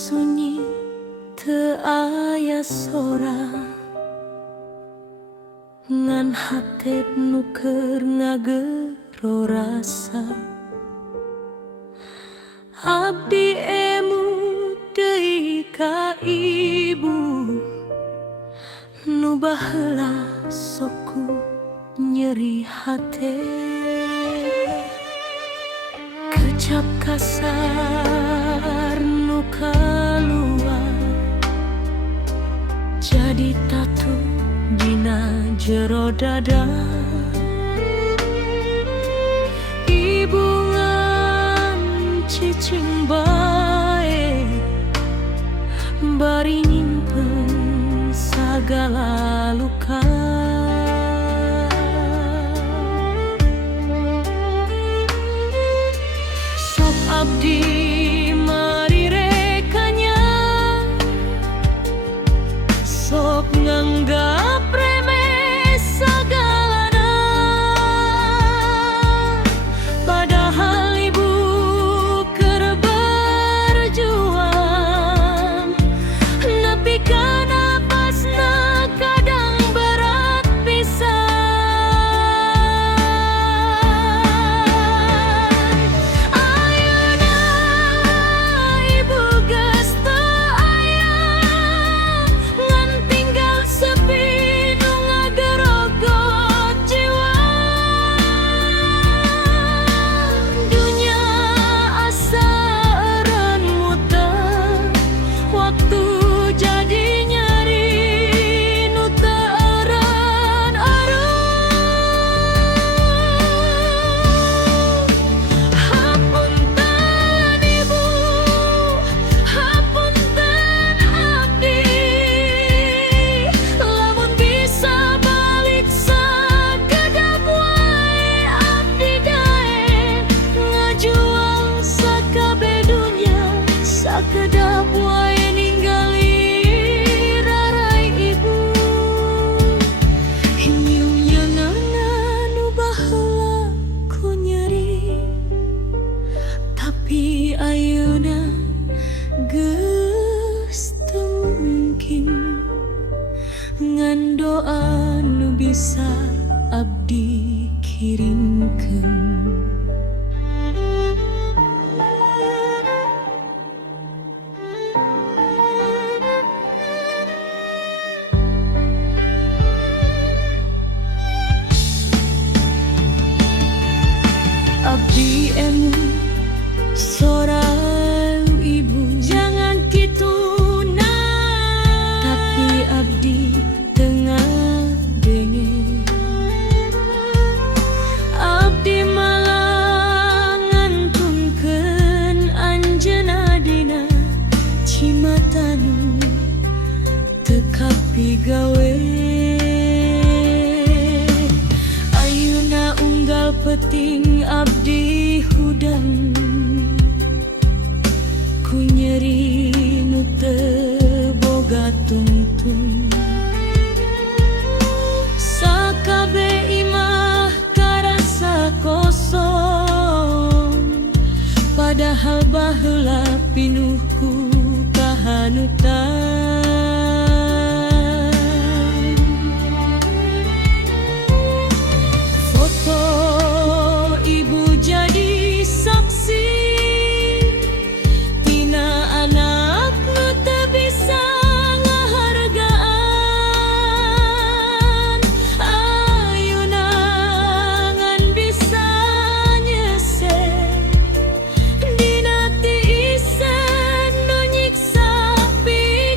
sunyi teu aya sora, ngan hate nu keur ngagero rasa. Abdi emu deui ka ibu, nu baheula sok nyeri hate. Kecap kasar nu kaluar jadi tatu dina jero dada. Ibu ngan cicing bae bari nyimpen sagala luka. Sok abdi mari rekanya, sok nganggap remeh sagalana. Padahal ibu keur berjuang, nepi ka napasna kadang berat pisan. Ayeuna ibu geus teu aya, ngan tinggal sepi nu ngagerogot jiwa. Dunya asa eureun muter, waktu jadi nyeri nu teu eureun Hapunten ibu, hapunten abdi, lamun bisa balik sakedap wae abdi dae ngajuang sakabe dunya, sakedap wae ninggali rarai ibu. Nyung-nyunganna nu baheula ku nyeri, tapi ayeuna geus teu mungkin. Ngan doa nu bisa abdi kirimkeun. Abdi emu sorang ibu, jangan kituna. Tapi abdi tengah denge, abdi malah ngantunkeun anjeunna dina cimata nu teu kapigawe. Ayeuna unggal penting abdi hudang, ku nyeri nu teu boga tungtung. Sakabe imah karasa kosong, padahal baheula pinuh ku kahanutan. Foto ibu jadi saksi tina anak nu teu bisa ngahargaan. Ayeuna ngan bisa nyesek dina tiisen nu nyiksa pisan.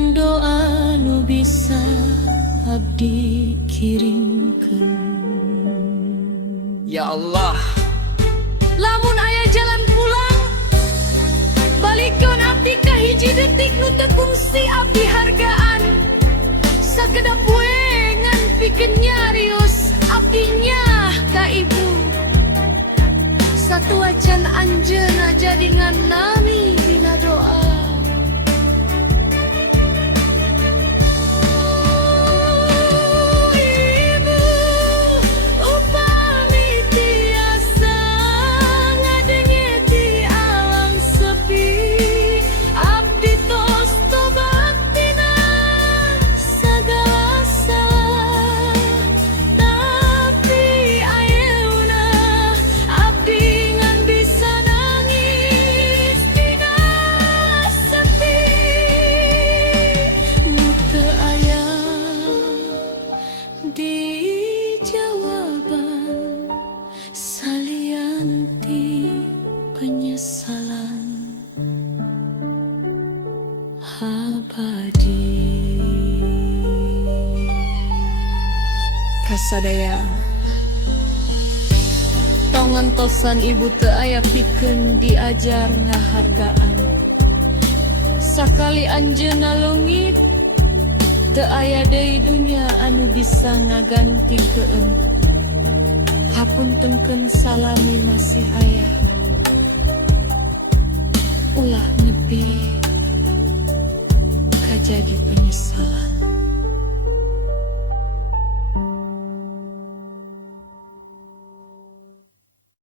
Dengan doa nu bisa abdi kirimkeun. Ya Allah, Lamun aya jalan pulang, balikeun abdi ka hiji detik nu teu kungsi abdi hargaan. Sakedap we ngan pikeun nyarios abdinya ka ibu. Satu acan anjeunna jadi ngan nami dina doa. Ibu, upami tiasa ngadengeti alam sepi, abdi tos tobat tina sagala salah. Tapi ayeuna abdi ngan bisa nangis dina sepi. Nu teu aya di jawaban salian ti penyesalan abadi. kasadaya Tongantosan ibu teu aya pikeun diajar ngahargaan. Sakali anjeunna leungit, teu aya deui dunya anu bisa ngagantikeun. Hapuntenkeun salami masih aya.